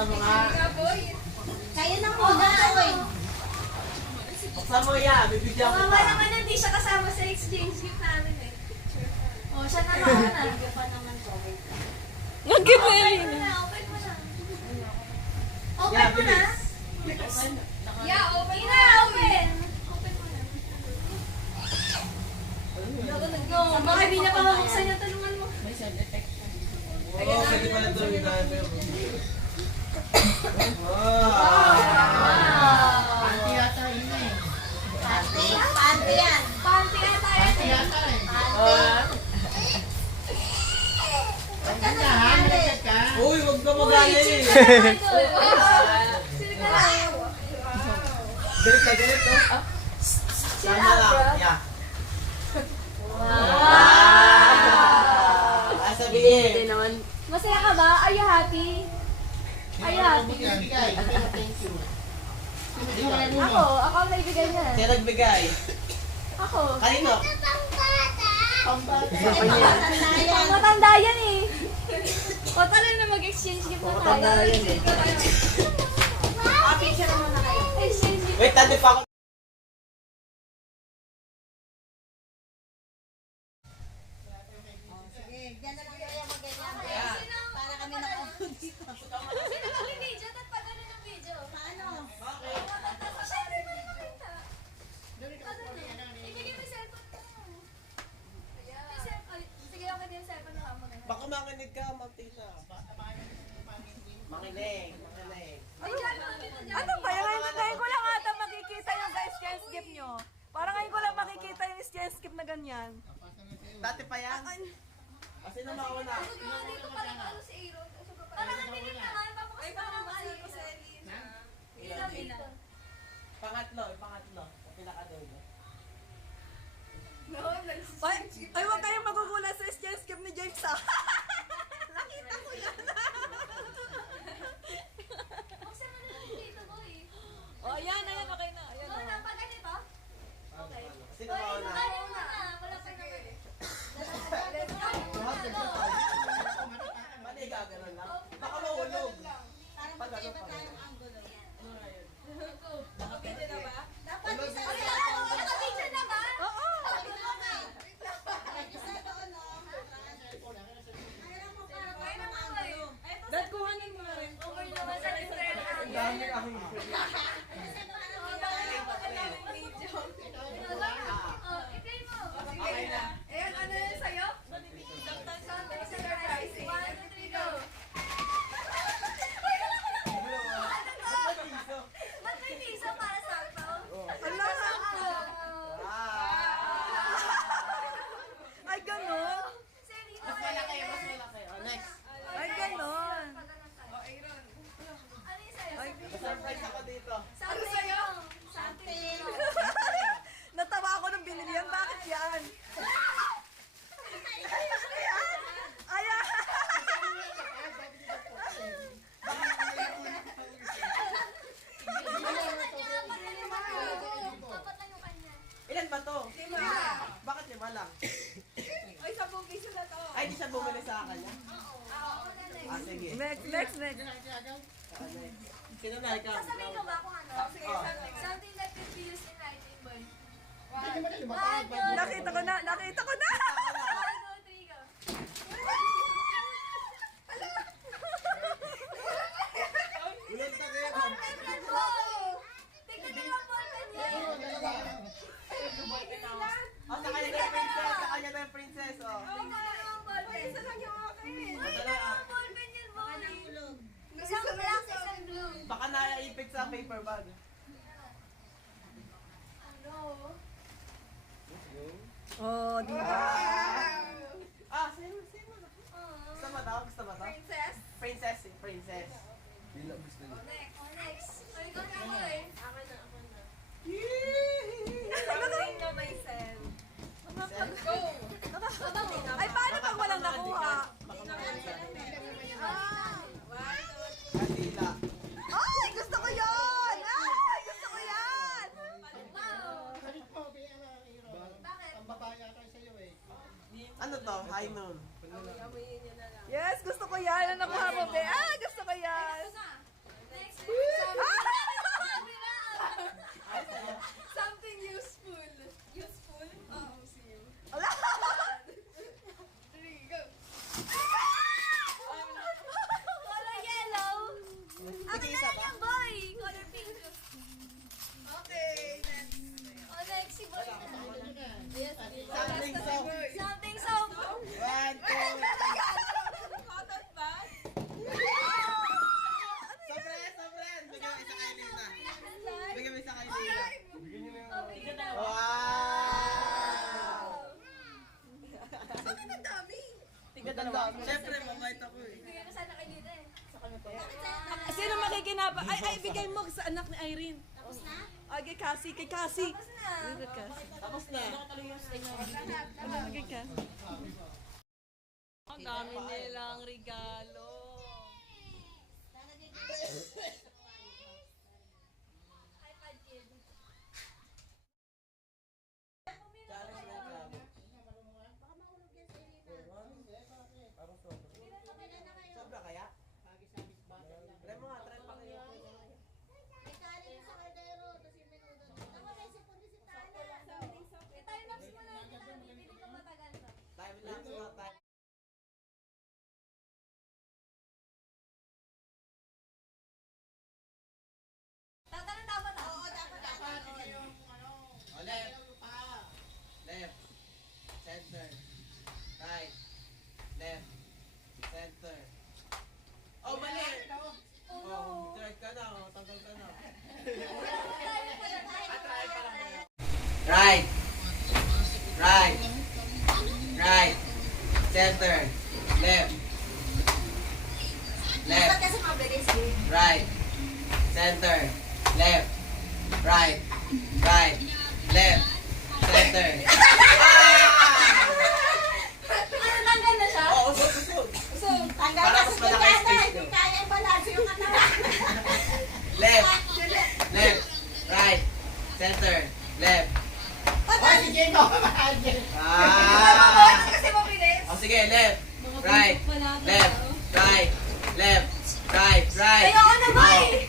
Buksan mo nga. Kaya na muna, oy. Buksan mo yan. Bibigyan ko Mama pa. naman hindi siya kasama sa exchange gift namin eh. Oh, siya na naman na. Hindi pa naman to. Nag-give mo Open yun. mo na, open mo na. Yeah, Open mo na. bilis. Yeah, open na, open. Open mo na. No, baka hindi niya pa mabuksan yung tulungan mo. Oo, pwede pala ito yung namin. Wow! Panty yata yun eh. Panty yan. Panty na tayo. Panty yata eh. Panty. Nalagyan ka. Uy, huwag ka magalit eh. Sino ka lang? Galit ka, galit oh. Sama lang. Yeah. Ah, sabihin. naman. Masaya ka ba? Are you happy? Are you happy? Ako ang naibigay niya. Siya nagbigay. Ako. Kanino? Pang matanda yan eh. O tala na mag-exchange gift na tayo. Picture naman na kayo. Exchange gift. Wait, tadi pa ako. Sige, dyan na lang kayo mag-ganyan. Para kami nakaupo dito. Sino mag-video? At pagano ng video? Paano? Siyempre mo yung makita. Ibigay mo yung cellphone mo. May cellphone. Sige, okay din yung cellphone na kamo na. Baka makinig ka, Martina. Makinig, makinig. Ano ba? Ngayon ko lang ata makikita yung guys chance gift nyo. Parang ngayon ko lang makikita yung chance gift na ganyan. Dati pa yan? Kasi na mauna. Dito parang ano si Aaron. Parang ang dilim naman. Pabukas pa naman ko sa Ilan dito. Pangatlo, pangatlo. Sa pinakadulo. Ay, huwag kayong magugulat sa chance gift ni James ah. Nakita ko yan. Buksan mo na lang dito, boy. Oh, ayan, ayan, okay na. Ayan, Oo oh. na, pag ganito. Okay. Kasi na Boy, mauna. ano na? Wala pa naman eh. Mali ka, ganun lang. Baka mahulog. Para Pag ano magkaiba pa. tayo ng angulo. Dapat isa Ay, sa ano? Naka-picture na ba? Oo. isa doon, no? Ayaw mo para Ay, tayo ng naman, boy. angulo. Dad, kuhanin mo na rin. Over naman sa internet. ang dami ang Kasi parang I-play mo. Okay na. Ayan, ano yun sa'yo? Surprise. 1, 2, 3, go. Ba't may piso para sakto? Ala, ay ganon. Selena, Ay ganon. ano yung sa'yo? Surprise ako dito. Ano sa'yo? Something. Natawa ako nung binili yan. Bakit yan? Ayan. Apat lang yung kanya. Ilan ba to? Bakit 5 lang? Ay, 10 piso na to. Ay, di siya bumili sa kanya. Ah, sige. Next, next, next. Ah, next. Sino na ikaw? Sasabihin ko ba kung ano? Oh. Something that could be used in writing, boy. Nakita ko na, nakita ko na. 1, 2, 3, go. Ulan ka kayo. Ballpen mo! Tignan niyo yung ballpen niya. Oh, sa kanya na yung princess. Sa kanya na yung princess, oh. Tignan niyo yung ballpen. Isa lang yung akin. Madala, ah. Yung ballpen yun, boy. Isang black, isang blue. Baka naiipit sa paper bag. Ano? Oh, di ba? Ah, sino na? Gusto mo daw? Gusto mo daw? Princess? Princess, eh, princess. Next. Ay, ikaw na, boy. Ako na. Ay, paano pag walang nakuha? Kandila. Ay, gusto ko yun! Ay, gusto ko yan! Ano to? High noon. Yes, gusto ko yan. Ano nakuha mo, be? Ah, gusto ko yan. Something useful. Useful? Oo, sige. Wala. 3, go. Color yellow. Ako na lang yung boy. Color pink. Okay, next. Oh, next si boy na. Yes, Something soap. something soap. 1, 2, 3. Cotton bag. Sobren! Bigyan mo isa kay Lina. Bigyan mo isa kay Lina. Oh, bigyan na. Wow! Ang dami. Siyempre, mabait ako eh. Bigyan ko sana kay Lina eh. Sino makikinapa? Ay, bigay mo sa anak ni Irene. Tapos na? Ay, kay Cassie. Kay Cassie. Tapos na. Kay Cassie. Tapos na. Ano bigay ka? Ang dami nilang regalo. iPad kid. Sobra kaya? Try mo nga, try pa kayo. I-time-lapse mo lang kita. Bibili ko matagal to. Time lapse mo, time. Tatanong dapat ah? Oo, dapat. Oh, left. Left. Center. Right. Left. Center. Oh, mali! Oh, try ka na. Oh, tanggal ka na. Right. Right. Right. Center. Left. Left. Kasi mabilis eh. Right. Center. Left. Right. Right. Left. Center. Ano, tanggal na siya? Oo, usog. Tanggal Para na mas si malaki Juliana, space hindi nyo. kaya i-balance yung katawan. Left. Left. Right. Center. Left. Ah! Kasi mabilis. O sige, left. Right. Left. Right. Left. Right. Right. Ayoko na ba eh?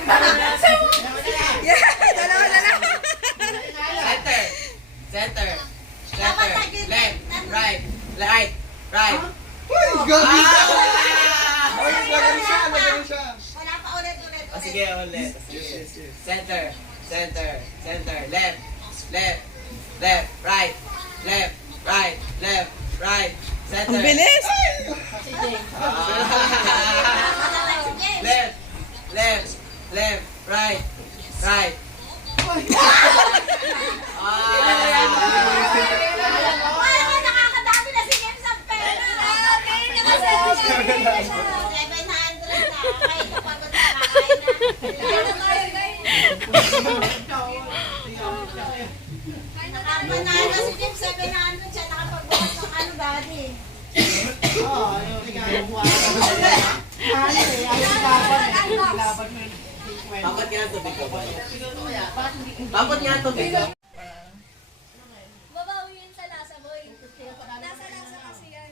Dalawa na lang. Center. Center. Dapat Center. tagilid. Left. Right. Right. Right. Uy, gabi siya! Ah! Uy, magaling siya, magaling siya. Wala pa ulit. O sige, ulit. Center. Center. Center. Left. Left. Left. Right. Left. Right. Left. Right. Center. Ang bilis! Ah! Left. Left. Left. Right. Right. Ah! Wala ko nakakadami na si James ang pera. Okay, nakasali na siya. 700 na. Ay, kapagod na kakain na. Ano tayo, guys? Nakapanalo si James 700 siya. Nakapagbukas ng ano, daddy. Dapat nga tubig ko ba? Dapat nga tubig ko. Babawi yun sa lasa, boy. Nasa lasa kasi yan.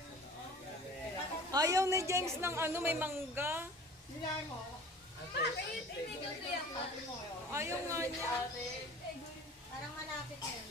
Ayaw ni James ng ano, may mangga. Bakit? Hindi gusto yan pa. Ayaw nga niya. Parang malapit na yun.